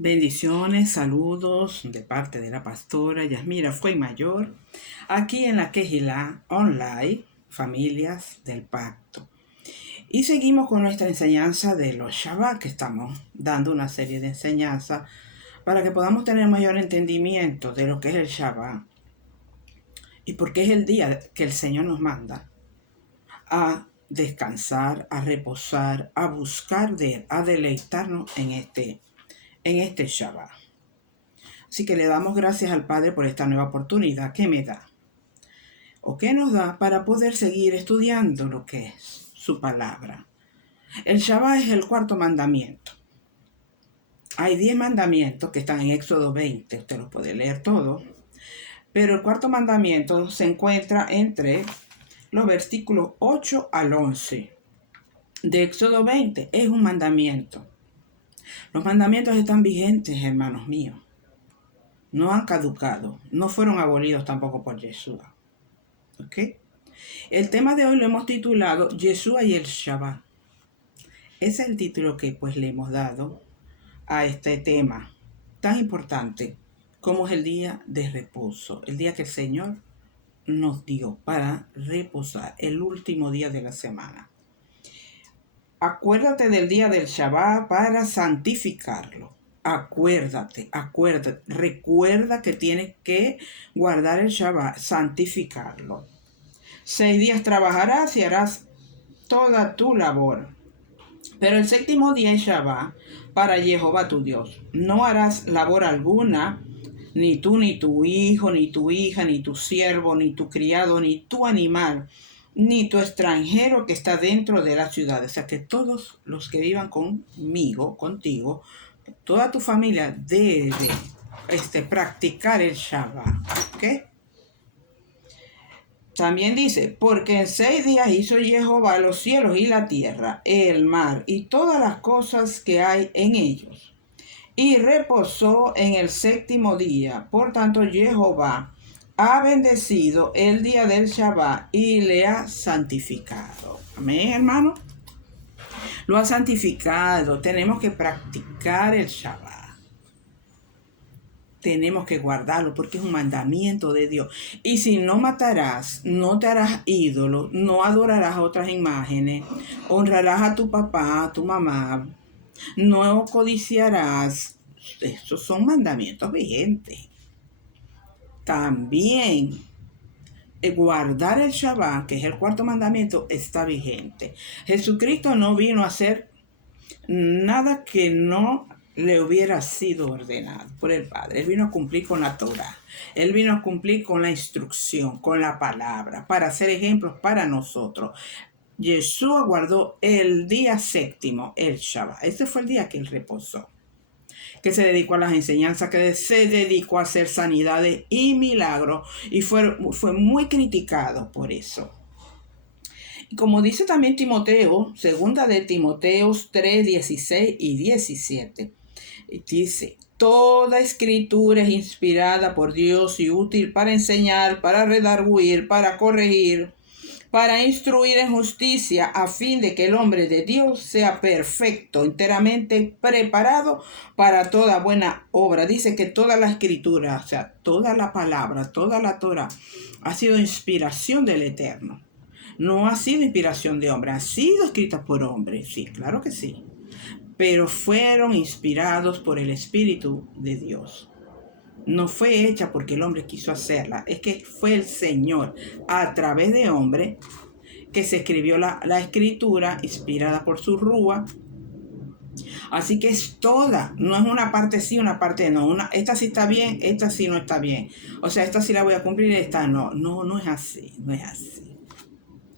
Bendiciones, saludos de parte de la pastora Yasmira Fuenmayor, aquí en la Quejilá Online, Familias del Pacto. Y seguimos con nuestra enseñanza de los Shabbat, que estamos dando una serie de enseñanzas para que podamos tener mayor entendimiento de lo que es el Shabbat y porque es el día que el Señor nos manda a descansar, a reposar, a buscar de Él, a deleitarnos en este Shabbat. Así que le damos gracias al Padre por esta nueva oportunidad que me da o que nos da para poder seguir estudiando lo que es su palabra. El Shabbat es el cuarto mandamiento. Hay 10 mandamientos que están en Éxodo 20, usted los puede leer todos, pero el cuarto mandamiento se encuentra entre los versículos 8 al 11 de Éxodo 20. Es un mandamiento. Los mandamientos están vigentes, hermanos míos. No han caducado, no fueron abolidos tampoco por Yeshua. ¿Ok? El tema de hoy lo hemos titulado Yeshua y el Shabbat. Ese es el título que pues le hemos dado a este tema tan importante como es el día de reposo, el día que el Señor nos dio para reposar, el último día de la semana. Acuérdate del día del Shabbat para santificarlo. Acuérdate, recuerda que tienes que guardar el Shabbat, santificarlo. 6 días trabajarás y harás toda tu labor. Pero el séptimo día es Shabbat para Jehová tu Dios. No harás labor alguna, ni tú, ni tu hijo, ni tu hija, ni tu siervo, ni tu criado, ni tu animal, ni tu extranjero que está dentro de la ciudad. O sea que todos los que vivan contigo, toda tu familia debe practicar el Shabbat. ¿Ok? También dice, porque en 6 días hizo Jehová los cielos y la tierra, el mar y todas las cosas que hay en ellos. Y reposó en el séptimo día. Por tanto, Jehová ha bendecido el día del Shabbat y le ha santificado. Amén, hermano. Lo ha santificado. Tenemos que practicar el Shabbat. Tenemos que guardarlo porque es un mandamiento de Dios. Y si no matarás, no te harás ídolo, no adorarás a otras imágenes, honrarás a tu papá, a tu mamá, no codiciarás. Esos son mandamientos vigentes. También guardar el Shabbat, que es el cuarto mandamiento, está vigente. Jesucristo no vino a hacer nada que no le hubiera sido ordenado por el Padre. Él vino a cumplir con la Torah. Él vino a cumplir con la instrucción, con la palabra, para ser ejemplos para nosotros. Yeshua guardó el día séptimo, el Shabbat. Ese fue el día que él reposó, que se dedicó a las enseñanzas, que se dedicó a hacer sanidades y milagros, y fue muy criticado por eso. Y como dice también Timoteo, segunda de Timoteos 3, 16 y 17, dice, toda escritura es inspirada por Dios y útil para enseñar, para redarguir, para corregir, para instruir en justicia, a fin de que el hombre de Dios sea perfecto, enteramente preparado para toda buena obra. Dice que toda la escritura, o sea, toda la palabra, toda la Torah, ha sido inspiración del Eterno. No ha sido inspiración de hombre, ha sido escrita por hombres, sí, claro que sí. Pero fueron inspirados por el Espíritu de Dios. No fue hecha porque el hombre quiso hacerla, es que fue el Señor, a través de hombre, que se escribió la escritura inspirada por su rúa. Así que es toda, no es una parte sí, una parte no. Esta sí está bien, esta sí no está bien. O sea, esta sí la voy a cumplir, esta no. No es así, no es así.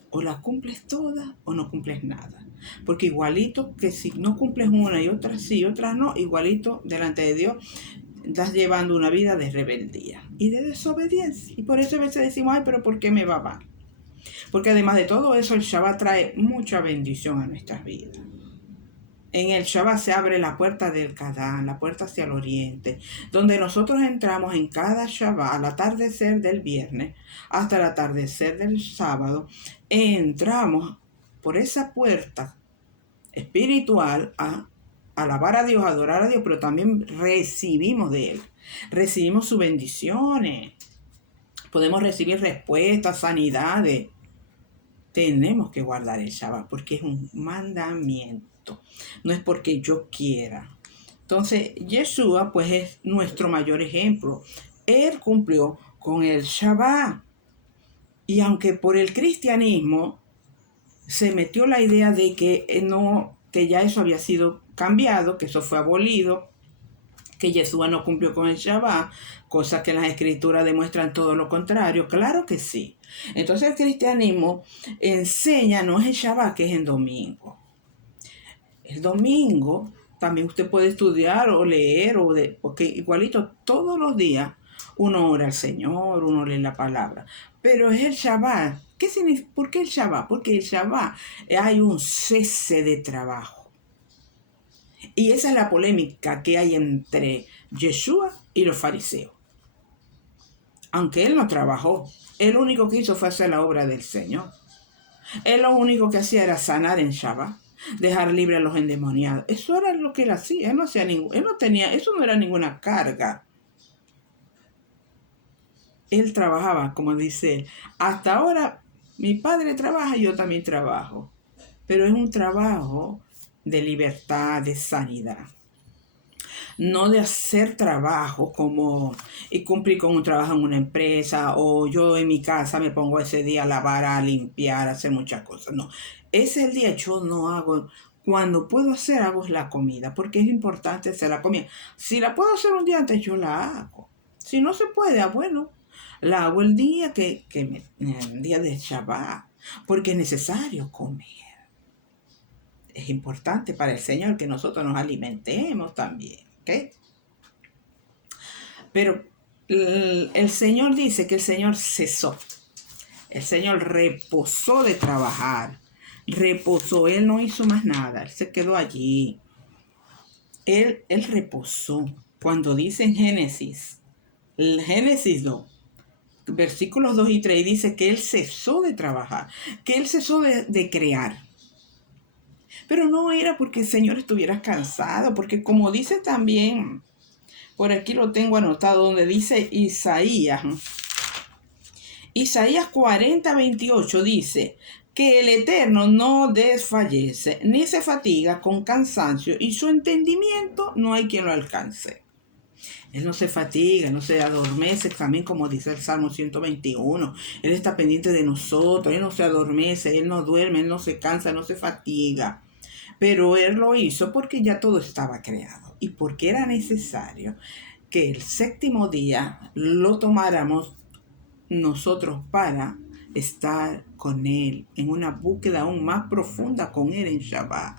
O la cumples todas o no cumples nada. Porque igualito que si no cumples una y otras sí y otras no, igualito delante de Dios estás llevando una vida de rebeldía y de desobediencia. Y por eso a veces decimos, ay, pero ¿por qué me va mal? Porque además de todo eso, el Shabbat trae mucha bendición a nuestras vidas. En el Shabbat se abre la puerta del Kadán, la puerta hacia el oriente, donde nosotros entramos en cada Shabbat, al atardecer del viernes hasta el atardecer del sábado, entramos por esa puerta espiritual alabar a Dios, adorar a Dios, pero también recibimos de Él. Recibimos sus bendiciones. Podemos recibir respuestas, sanidades. Tenemos que guardar el Shabbat porque es un mandamiento. No es porque yo quiera. Entonces, Yeshua pues es nuestro mayor ejemplo. Él cumplió con el Shabbat. Y aunque por el cristianismo se metió la idea de que que ya eso había sido cambiado, que eso fue abolido, que Yeshua no cumplió con el Shabbat, cosas que las escrituras demuestran todo lo contrario. Claro que sí. Entonces el cristianismo enseña, no es el Shabbat, que es el domingo. El domingo también usted puede estudiar o leer, porque igualito todos los días uno ora al Señor, uno lee la palabra. Pero es el Shabbat. ¿Qué significa? ¿Por qué el Shabbat? Porque el Shabbat hay un cese de trabajo. Y esa es la polémica que hay entre Yeshua y los fariseos. Aunque él no trabajó, él lo único que hizo fue hacer la obra del Señor. Él lo único que hacía era sanar en Shabbat, dejar libre a los endemoniados. Eso era lo que él hacía. Eso no era ninguna carga. Él trabajaba, como dice él. Hasta ahora mi padre trabaja y yo también trabajo. Pero es un trabajo de libertad, de sanidad. No de hacer trabajo y cumplir con un trabajo en una empresa, o yo en mi casa me pongo ese día a lavar, a limpiar, a hacer muchas cosas. No, ese es el día yo no hago. Cuando puedo hago la comida, porque es importante hacer la comida. Si la puedo hacer un día antes, yo la hago. Si no se puede, bueno, la hago el día el día de Shabbat, porque es necesario comer. Es importante para el Señor que nosotros nos alimentemos también. ¿Okay? Pero el Señor dice que el Señor cesó. El Señor reposó de trabajar. Reposó. Él no hizo más nada. Él se quedó allí. Él reposó. Cuando dice en Génesis 2, versículos 2 y 3, dice que Él cesó de trabajar. Que Él cesó de crear. Pero no era porque el Señor estuviera cansado. Porque como dice también... Por aquí lo tengo anotado donde dice Isaías 40:28 dice que el Eterno no desfallece ni se fatiga con cansancio y su entendimiento no hay quien lo alcance. Él no se fatiga, no se adormece, también como dice el Salmo 121. Él está pendiente de nosotros, Él no se adormece, Él no duerme, Él no se cansa, no se fatiga. Pero Él lo hizo porque ya todo estaba creado y porque era necesario que el séptimo día lo tomáramos nosotros para estar con Él en una búsqueda aún más profunda con Él en Shabbat.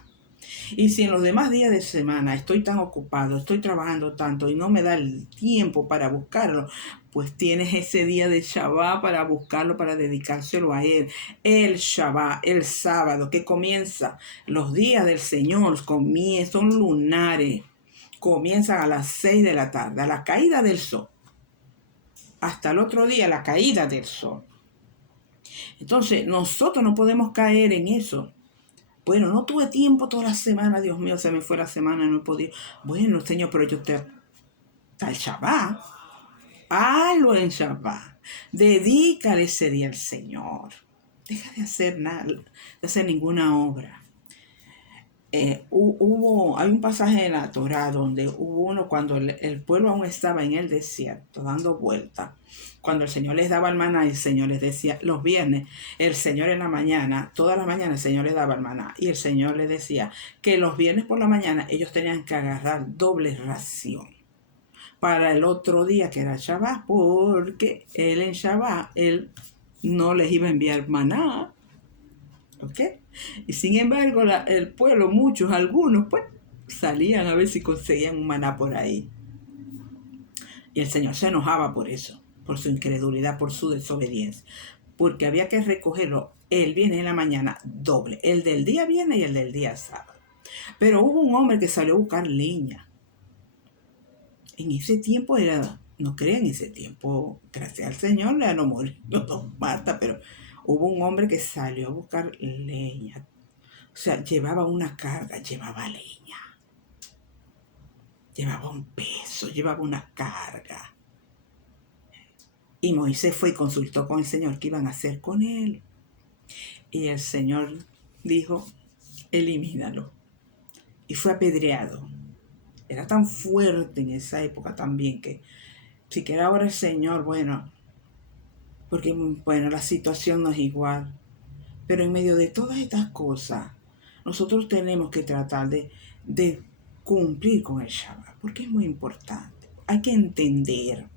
Y si en los demás días de semana estoy tan ocupado, estoy trabajando tanto y no me da el tiempo para buscarlo, pues tienes ese día de Shabbat para buscarlo, para dedicárselo a Él. El Shabbat, el sábado, que comienza, los días del Señor son lunares, comienzan a las 6 de la tarde, a la caída del sol. Hasta el otro día, la caída del sol. Entonces, nosotros no podemos caer en eso. Bueno, no tuve tiempo toda la semana, Dios mío, se me fue la semana, no he podido. Bueno, Señor, pero está el Shabbat. Hazlo en Shabbat. Dedícale ese día al Señor. Deja de hacer nada, de hacer ninguna obra. Hay un pasaje en la Torah donde hubo uno cuando el pueblo aún estaba en el desierto, dando vueltas. Cuando el Señor les daba el maná, el Señor les decía, los viernes, el Señor en la mañana, todas las mañanas el Señor les daba el maná. Y el Señor les decía que los viernes por la mañana ellos tenían que agarrar doble ración para el otro día que era Shabbat, porque Él en Shabbat, Él no les iba a enviar maná. ¿Ok? Y sin embargo, el pueblo, algunos, pues, salían a ver si conseguían un maná por ahí. Y el Señor se enojaba por eso, por su incredulidad, por su desobediencia. Porque había que recogerlo el viernes en la mañana doble. El del día viernes y el del día sábado. Pero hubo un hombre que salió a buscar leña. En ese tiempo no crean, en ese tiempo, gracias al Señor, no morir, no nos mata, pero hubo un hombre que salió a buscar leña. O sea, llevaba una carga, llevaba leña. llevaba un peso, llevaba una carga. Y Moisés fue y consultó con el Señor qué iban a hacer con él. Y el Señor dijo, elimínalo. Y fue apedreado. Era tan fuerte en esa época también que siquiera ahora el Señor, bueno, porque bueno, la situación no es igual. Pero en medio de todas estas cosas, nosotros tenemos que tratar de cumplir con el Shabbat, porque es muy importante. Hay que entender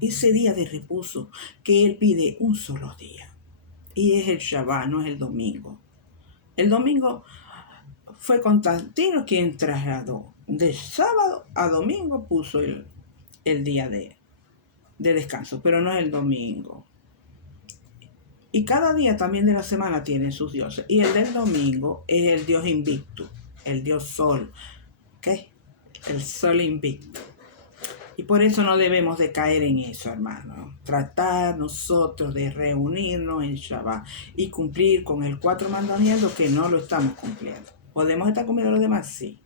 ese día de reposo que Él pide un solo día. Y es el Shabbat, no es el domingo. El domingo fue Constantino quien trasladó. De sábado a domingo puso el día de descanso, pero no es el domingo. Y cada día también de la semana tiene sus dioses. Y el del domingo es el dios invicto, el dios sol. ¿Ok? El sol invicto. Y por eso no debemos de caer en eso, hermano. Tratar nosotros de reunirnos en Shabbat y cumplir con el 4 mandamientos que no lo estamos cumpliendo. ¿Podemos estar comiendo los demás? Sí.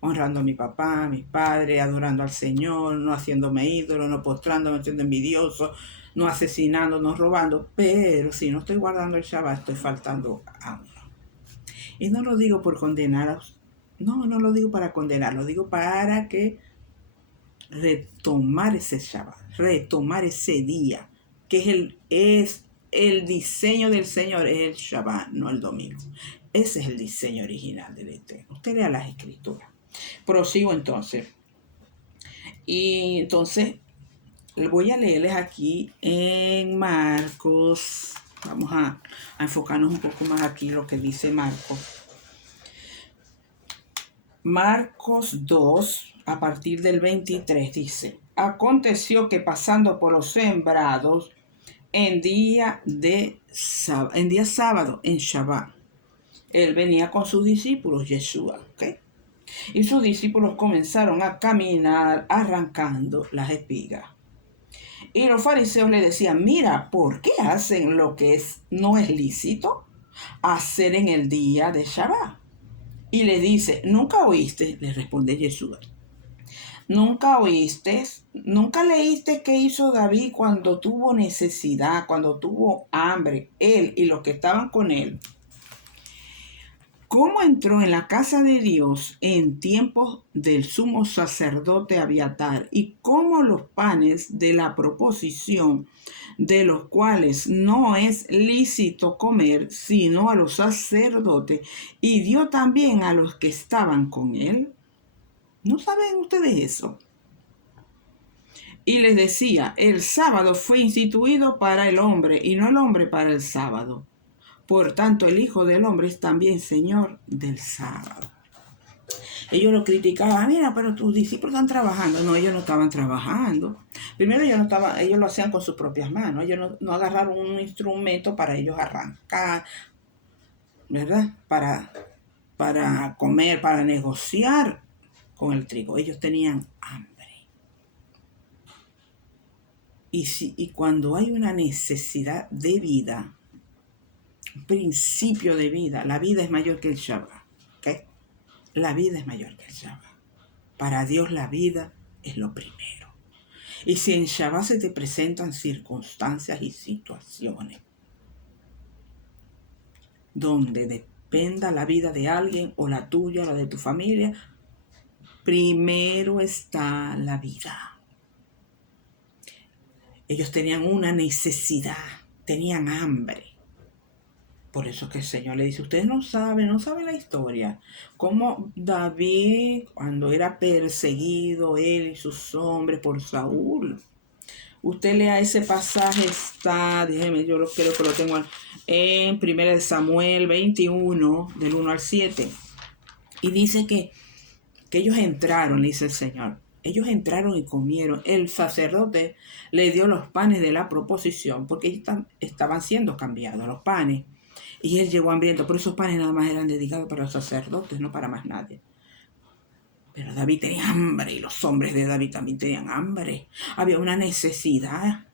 Honrando a mi papá, a mi padre, adorando al Señor, no haciéndome ídolo, no postrándome, siendo envidioso, no asesinando, no robando. Pero si no estoy guardando el Shabbat, estoy faltando a uno. Y no lo digo por condenar, no lo digo para condenar, lo digo para que retomar ese Shabbat, retomar ese día, que es el diseño del Señor, es el Shabbat, no el domingo. Ese es el diseño original del Eterno. Usted lea las Escrituras. Prosigo entonces. Y entonces voy a leerles aquí en Marcos. Vamos a enfocarnos un poco más aquí en lo que dice Marcos. Marcos 2, a partir del 23, dice: aconteció que pasando por los sembrados en día sábado, en Shabbat, él venía con sus discípulos, Yeshua, ¿ok? Y sus discípulos comenzaron a caminar arrancando las espigas. Y los fariseos le decían: mira, ¿por qué hacen lo que no es lícito hacer en el día de Shabbat? Y le dice: ¿nunca oíste? Le responde Jesús. ¿Nunca oíste? ¿Nunca leíste qué hizo David cuando tuvo necesidad, cuando tuvo hambre, él y los que estaban con él? ¿Cómo entró en la casa de Dios en tiempos del sumo sacerdote Abiatar? Y cómo los panes de la proposición, de los cuales no es lícito comer, sino a los sacerdotes, y dio también a los que estaban con él. ¿No saben ustedes eso? Y les decía: el sábado fue instituido para el hombre, y no el hombre para el sábado. Por tanto, el Hijo del Hombre es también Señor del sábado. Ellos lo criticaban: mira, pero tus discípulos están trabajando. No, ellos no estaban trabajando. Primero, ellos lo hacían con sus propias manos. Ellos no agarraron un instrumento para ellos arrancar, ¿verdad? Para comer, para negociar con el trigo. Ellos tenían hambre. Y cuando hay una necesidad de vida, un principio de vida, la vida es mayor que el Shabbat. ¿Okay? La vida es mayor que el Shabbat. Para Dios la vida es lo primero. Y si en Shabbat se te presentan circunstancias y situaciones donde dependa la vida de alguien o la tuya o la de tu familia, primero está la vida. Ellos tenían una necesidad, tenían hambre. Por eso que el Señor le dice: ustedes no saben la historia. Cómo David, cuando era perseguido, él y sus hombres por Saúl. Usted lea ese pasaje, yo creo que lo tengo en 1 Samuel 21, del 1 al 7. Y dice que ellos entraron, dice el Señor. Ellos entraron y comieron. El sacerdote le dio los panes de la proposición, porque ellos estaban siendo cambiados, los panes. Y él llegó hambriento. Por esos panes nada más eran dedicados para los sacerdotes, no para más nadie. Pero David tenía hambre, y los hombres de David también tenían hambre. Había una necesidad.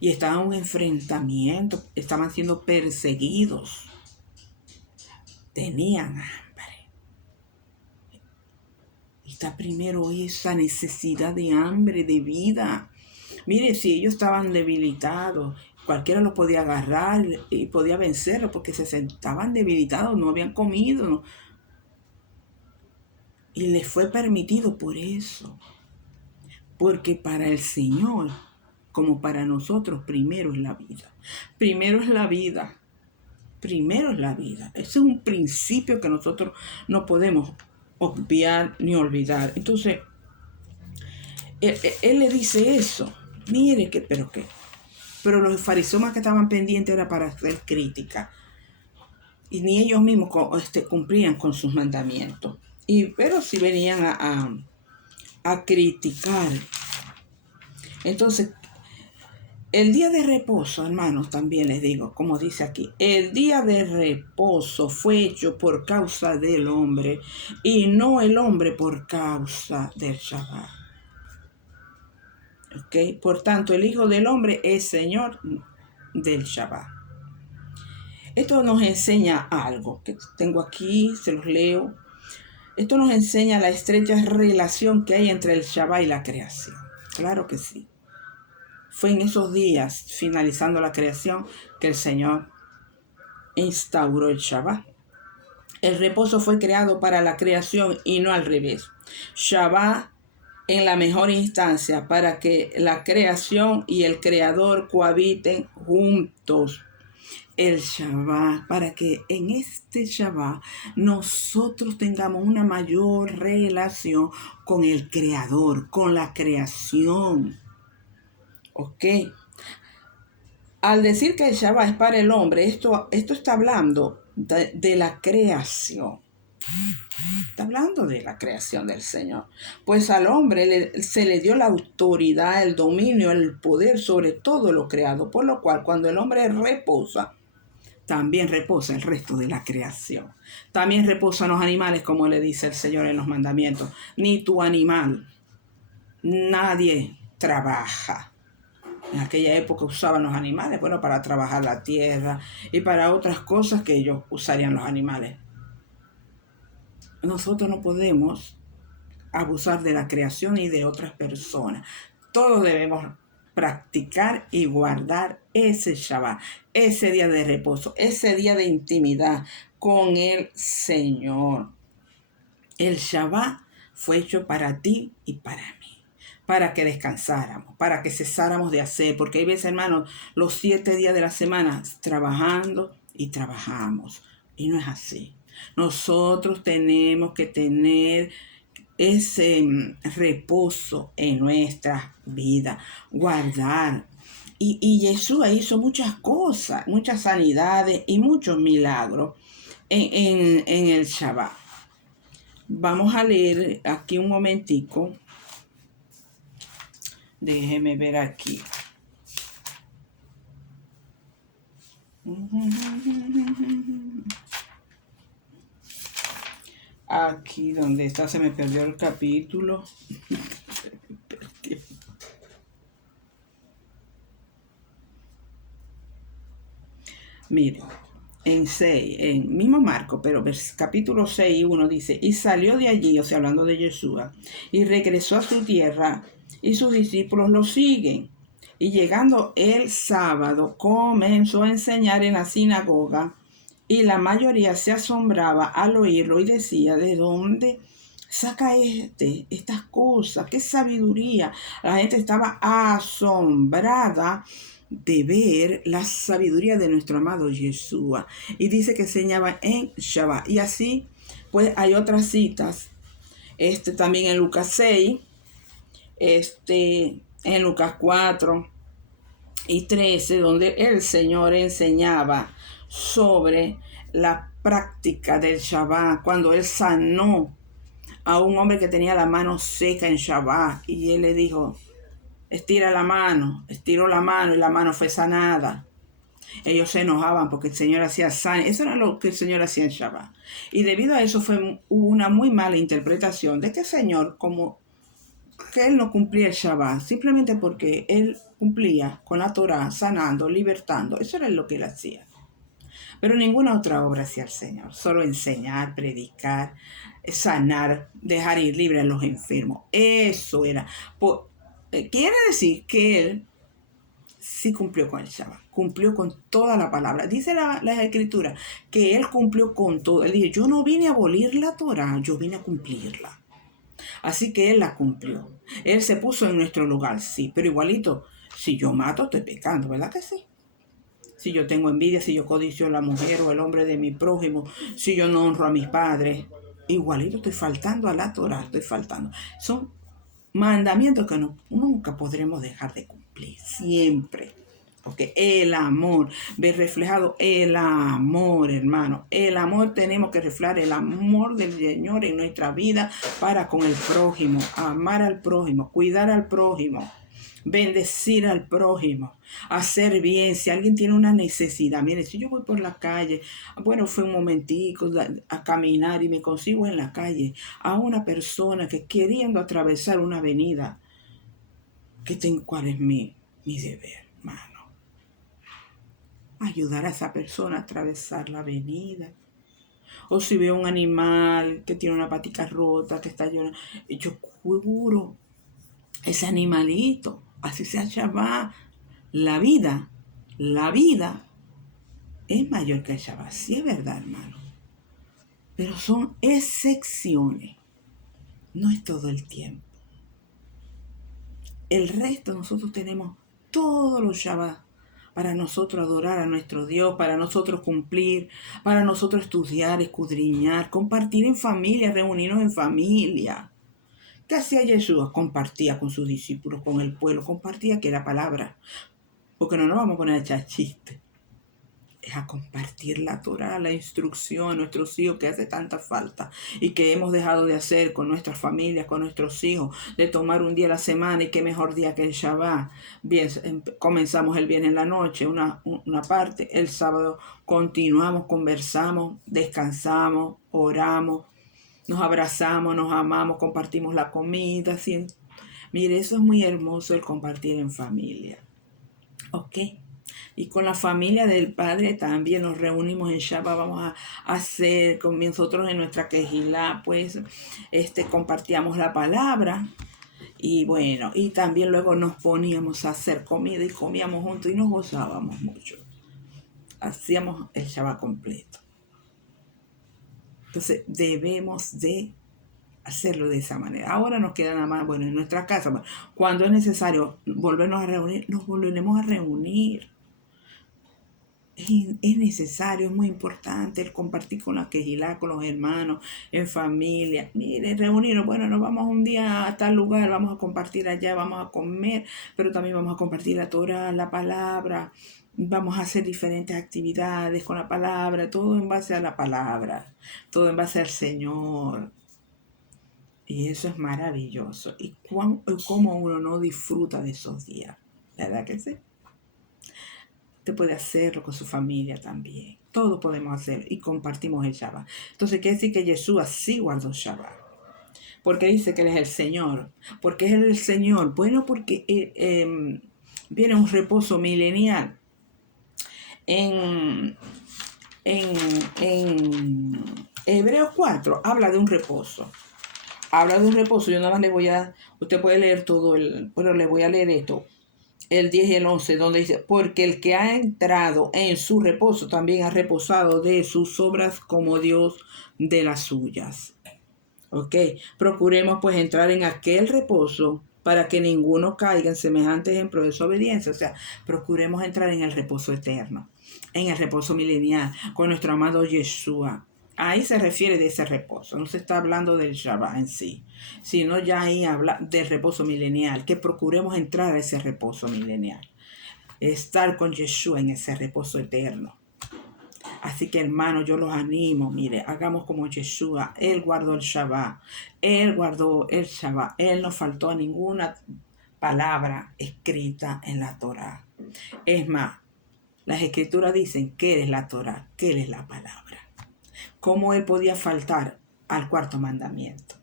Y estaba un enfrentamiento. Estaban siendo perseguidos. Tenían hambre. Está primero esa necesidad de hambre, de vida. Mire, si ellos estaban debilitados, cualquiera los podía agarrar y podía vencerlos porque se sentaban debilitados, no habían comido. Y les fue permitido por eso. Porque para el Señor, como para nosotros, primero es la vida. Primero es la vida. Primero es la vida. Ese es un principio que nosotros no podemos obviar ni olvidar. Entonces, él le dice eso. Mire que, pero qué. Pero los fariseos más que estaban pendientes era para hacer crítica. Y ni ellos mismos cumplían con sus mandamientos. Pero si venían a criticar. Entonces, el día de reposo, hermanos, también les digo, como dice aquí, el día de reposo fue hecho por causa del hombre y no el hombre por causa del Shabbat. ¿Ok? Por tanto, el Hijo del Hombre es Señor del Shabbat. Esto nos enseña algo que tengo aquí, se los leo. Esto nos enseña la estrecha relación que hay entre el Shabbat y la creación. Claro que sí. Fue en esos días, finalizando la creación, que el Señor instauró el Shabbat. El reposo fue creado para la creación y no al revés. Shabbat en la mejor instancia para que la creación y el Creador cohabiten juntos. El Shabbat, para que en este Shabbat nosotros tengamos una mayor relación con el Creador, con la creación. ¿Ok? Al decir que el Shabbat es para el hombre, esto está hablando de la creación. Está hablando de la creación del Señor. Pues al hombre se le dio la autoridad, el dominio, el poder sobre todo lo creado. Por lo cual, cuando el hombre reposa, también reposa el resto de la creación. También reposan los animales, como le dice el Señor en los mandamientos. Ni tu animal, nadie trabaja. En aquella época usaban los animales, bueno, para trabajar la tierra y para otras cosas que ellos usarían los animales. Nosotros no podemos abusar de la creación y de otras personas. Todos debemos practicar y guardar ese Shabbat, ese día de reposo, ese día de intimidad con el Señor. El Shabbat fue hecho para ti y para mí, para que descansáramos, para que cesáramos de hacer, porque hay veces, hermanos, los 7 días de la semana trabajando y trabajamos, y no es así. Nosotros tenemos que tener ese reposo en nuestra vida, guardar. Y Jesús hizo muchas cosas, muchas sanidades y muchos milagros en el Shabbat. Vamos a leer aquí un momentico. Déjeme ver aquí. Aquí donde está, se me perdió el capítulo. Miren, en mismo Marco, pero capítulo 6, 1 dice, y salió de allí, o sea, hablando de Yeshua, y regresó a su tierra, y sus discípulos lo siguen. Y llegando el sábado, comenzó a enseñar en la sinagoga, y la mayoría se asombraba al oírlo y decía, ¿de dónde saca estas cosas? ¿Qué sabiduría? La gente estaba asombrada de ver la sabiduría de nuestro amado Yeshua. Y dice que enseñaba en Shabbat. Y así, pues hay otras citas. También en Lucas 6, en Lucas 4 y 13, donde el Señor enseñaba sobre la práctica del Shabbat, cuando Él sanó a un hombre que tenía la mano seca en Shabbat, y Él le dijo, estira la mano, estiró la mano y la mano fue sanada. Ellos se enojaban porque el Señor hacía sana. Eso era lo que el Señor hacía en Shabbat. Y debido a eso hubo una muy mala interpretación de que el Señor, como que Él no cumplía el Shabbat, simplemente porque Él cumplía con la Torah, sanando, libertando. Eso era lo que Él hacía. Pero ninguna otra obra hacía el Señor. Solo enseñar, predicar, sanar, dejar ir libre a los enfermos. Eso era. Quiere decir que él sí cumplió con el Shabbat, cumplió con toda la palabra. Dice la escritura que él cumplió con todo. Él dijo, yo no vine a abolir la Torah, yo vine a cumplirla. Así que él la cumplió. Él se puso en nuestro lugar, sí, pero igualito, si yo mato, estoy pecando, ¿verdad que sí? Si yo tengo envidia, si yo codicio a la mujer o el hombre de mi prójimo, si yo no honro a mis padres, igualito estoy faltando a la Torah, estoy faltando. Son mandamientos que nunca podremos dejar de cumplir, siempre. Porque el amor, ve reflejado el amor, hermano. El amor, tenemos que reflejar el amor del Señor en nuestra vida para con el prójimo. Amar al prójimo, cuidar al prójimo, bendecir al prójimo, hacer bien. Si alguien tiene una necesidad, mire, si yo voy por la calle, bueno, fue un momentico a caminar y me consigo en la calle a una persona que queriendo atravesar una avenida, ¿cuál es mi deber, hermano? Ayudar a esa persona a atravesar la avenida. O si veo un animal que tiene una patica rota, que está llorando, yo cubro ese animalito, así se llama la vida es mayor que el Shabbat. Sí, es verdad, hermano. Pero son excepciones. No es todo el tiempo. El resto nosotros tenemos todos los Shabbat para nosotros adorar a nuestro Dios, para nosotros cumplir, para nosotros estudiar, escudriñar, compartir en familia, reunirnos en familia. ¿Qué hacía Jesús? Compartía con sus discípulos, con el pueblo, compartía que la palabra. Porque no nos vamos a poner a echar chistes. Es a compartir la Torah, la instrucción, nuestros hijos que hace tanta falta y que hemos dejado de hacer con nuestras familias, con nuestros hijos, de tomar un día a la semana y qué mejor día que el Shabbat. Bien, comenzamos el viernes en la noche, una parte, el sábado continuamos, conversamos, descansamos, oramos, nos abrazamos, nos amamos, compartimos la comida. ¿Sí? Mire, eso es muy hermoso, el compartir en familia. ¿Ok? Y con la familia del Padre también nos reunimos en Shabbat. Vamos a hacer con nosotros en nuestra quejilá, pues compartíamos la palabra. Y bueno, y también luego nos poníamos a hacer comida y comíamos juntos y nos gozábamos mucho. Hacíamos el Shabbat completo. Entonces debemos de hacerlo de esa manera. Ahora nos queda nada más, bueno, en nuestra casa, cuando es necesario volvernos a reunir, nos volveremos a reunir. Es necesario, es muy importante el compartir con la quejilá, con los hermanos, en familia. Mire, reunirnos, bueno, nos vamos un día a tal lugar, vamos a compartir allá, vamos a comer, pero también vamos a compartir la Torah, la palabra, vamos a hacer diferentes actividades con la palabra, todo en base a la palabra, todo en base al Señor. Y eso es maravilloso. Y cómo uno no disfruta de esos días, ¿verdad que sí? Usted puede hacerlo con su familia también. Todos podemos hacerlo y compartimos el Shabbat. Entonces quiere decir que Jesús sí guardó Shabbat. Porque dice que Él es el Señor. ¿Por qué es el Señor? Bueno, porque viene un reposo milenial. En Hebreos 4 habla de un reposo. Habla de un reposo. Yo nada más usted puede leer todo, pero le voy a leer esto. El 10 y el 11, donde dice, porque el que ha entrado en su reposo también ha reposado de sus obras como Dios de las suyas. Ok, procuremos pues entrar en aquel reposo para que ninguno caiga en semejante ejemplo de desobediencia. O sea, procuremos entrar en el reposo eterno, en el reposo milenial, con nuestro amado Yeshua. Ahí se refiere de ese reposo, no se está hablando del Shabbat en sí, sino ya ahí habla del reposo milenial, que procuremos entrar a ese reposo milenial, estar con Yeshua en ese reposo eterno. Así que hermano, yo los animo, mire, hagamos como Yeshua. Él guardó el Shabbat, Él guardó el Shabbat, Él no faltó a ninguna palabra escrita en la Torah. Es más, las escrituras dicen que Él es la Torah, que Él es la palabra. ¿Cómo Él podía faltar al cuarto mandamiento?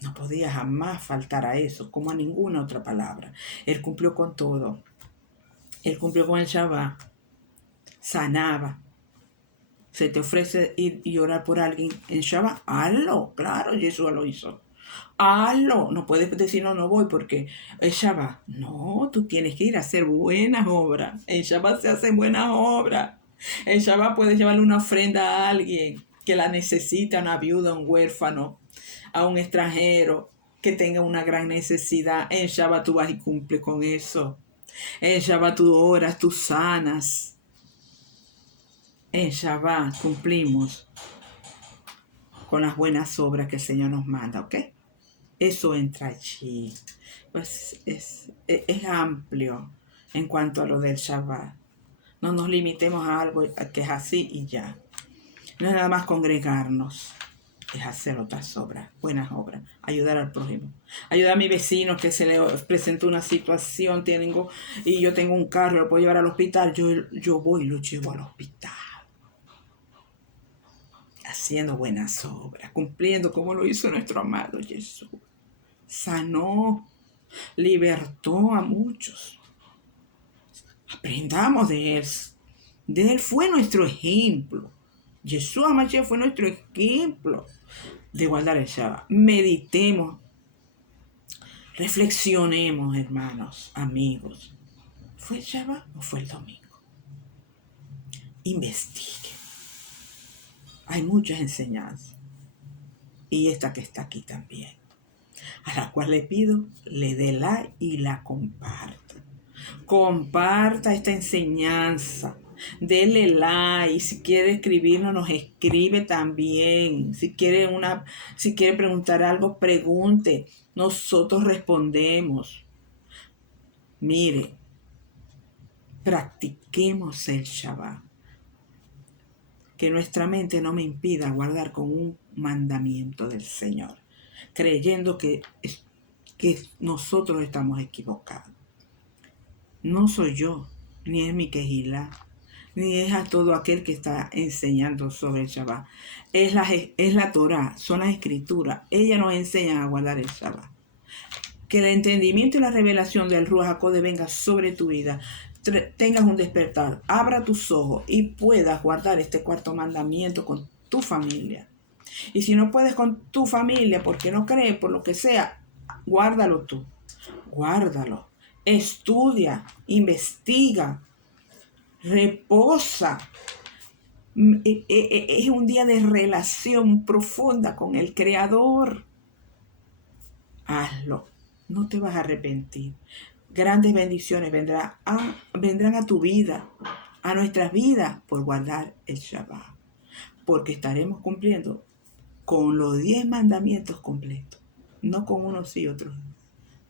No podía jamás faltar a eso, como a ninguna otra palabra. Él cumplió con todo. Él cumplió con el Shabbat, sanaba, Se te ofrece ir y orar por alguien en Shabbat, hazlo. Claro, Jesús lo hizo. Hazlo. No puedes decir no voy porque es Shabbat. No, tú tienes que ir a hacer buenas obras. En Shabbat se hacen buenas obras. En Shabbat puedes llevarle una ofrenda a alguien que la necesita, una viuda, un huérfano, a un extranjero que tenga una gran necesidad. En Shabbat tú vas y cumples con eso. En Shabbat tú oras, tú sanas. En Shabbat cumplimos con las buenas obras que el Señor nos manda, ¿ok? Eso entra allí. Pues es amplio en cuanto a lo del Shabbat. No nos limitemos a algo que es así y ya. No es nada más congregarnos, es hacer otras obras, buenas obras, ayudar al prójimo. Ayudar a mi vecino que se le presentó una situación, y yo tengo un carro, lo puedo llevar al hospital, yo voy y lo llevo al hospital. Haciendo buenas obras, cumpliendo como lo hizo nuestro amado Jesús. Sanó, libertó a muchos. Aprendamos de él. De él fue nuestro ejemplo. Jesús Mashiach fue nuestro ejemplo de guardar el Shabbat. Meditemos, reflexionemos, hermanos, amigos. ¿Fue el Shabbat o fue el domingo? Investigue. Hay muchas enseñanzas. Y esta que está aquí también. A la cual le pido, le dé like y la comparta. Comparta esta enseñanza. Dele like. Si quiere escribirnos, nos escribe también. Si quiere preguntar algo, pregunte. Nosotros respondemos. Mire, practiquemos el Shabbat. Que nuestra mente no me impida guardar con un mandamiento del Señor, creyendo que nosotros estamos equivocados. No soy yo, ni es mi quejilá, ni es a todo aquel que está enseñando sobre el Shabbat. Es la Torah, son las escrituras. Ellas nos enseñan a guardar el Shabbat. Que el entendimiento y la revelación del Ruach HaKodesh venga sobre tu vida. Tengas un despertar, abra tus ojos y puedas guardar este cuarto mandamiento con tu familia. Y si no puedes con tu familia porque no crees, por lo que sea, guárdalo tú. Guárdalo. Estudia, investiga, reposa. Es un día de relación profunda con el Creador. Hazlo. No te vas a arrepentir. Grandes bendiciones vendrán a tu vida, a nuestras vidas, por guardar el Shabbat. Porque estaremos cumpliendo con los 10 mandamientos completos. No con unos y otros,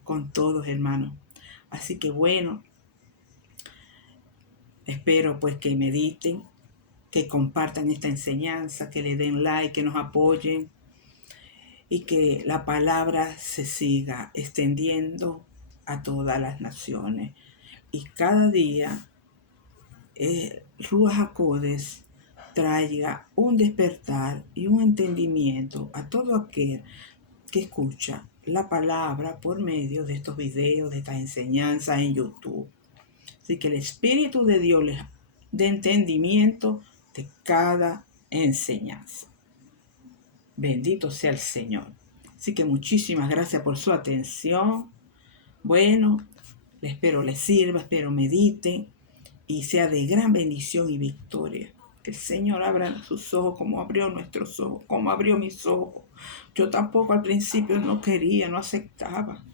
con todos, hermanos. Así que bueno, espero pues que mediten, que compartan esta enseñanza, que le den like, que nos apoyen y que la palabra se siga extendiendo a todas las naciones. Y cada día Ruach HaKodesh traiga un despertar y un entendimiento a todo aquel que escucha la palabra por medio de estos videos, de estas enseñanzas en YouTube. Así que el Espíritu de Dios les dé entendimiento de cada enseñanza. Bendito sea el Señor. Así que muchísimas gracias por su atención. Bueno, espero les sirva, espero mediten y sea de gran bendición y victoria. Que el Señor abra sus ojos como abrió nuestros ojos, como abrió mis ojos. Yo tampoco al principio no quería, no aceptaba.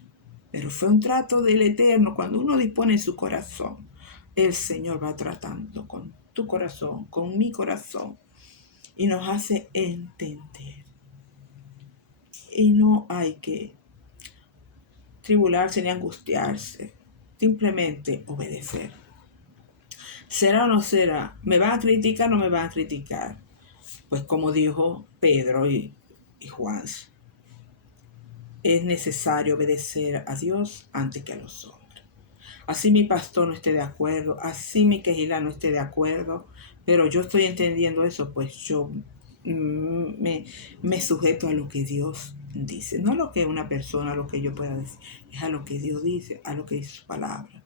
Pero fue un trato del Eterno. Cuando uno dispone en su corazón, el Señor va tratando con tu corazón, con mi corazón. Y nos hace entender. Y no hay que tribularse ni angustiarse. Simplemente obedecer. ¿Será o no será? ¿Me van a criticar o no me van a criticar? Pues como dijo Pedro y Juan, es necesario obedecer a Dios antes que a los hombres. Así mi pastor no esté de acuerdo, así mi quejilá no esté de acuerdo, pero yo estoy entendiendo eso, pues yo me sujeto a lo que Dios dice. No a lo que una persona, a lo que yo pueda decir, es a lo que Dios dice, a lo que dice su palabra.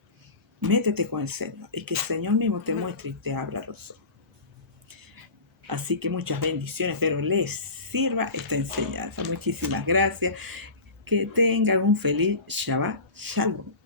Métete con el Señor y que el Señor mismo te muestre y te abra los ojos. Así que muchas bendiciones, pero les sirva esta enseñanza. Muchísimas gracias. Que tengan un feliz Shabbat Shalom.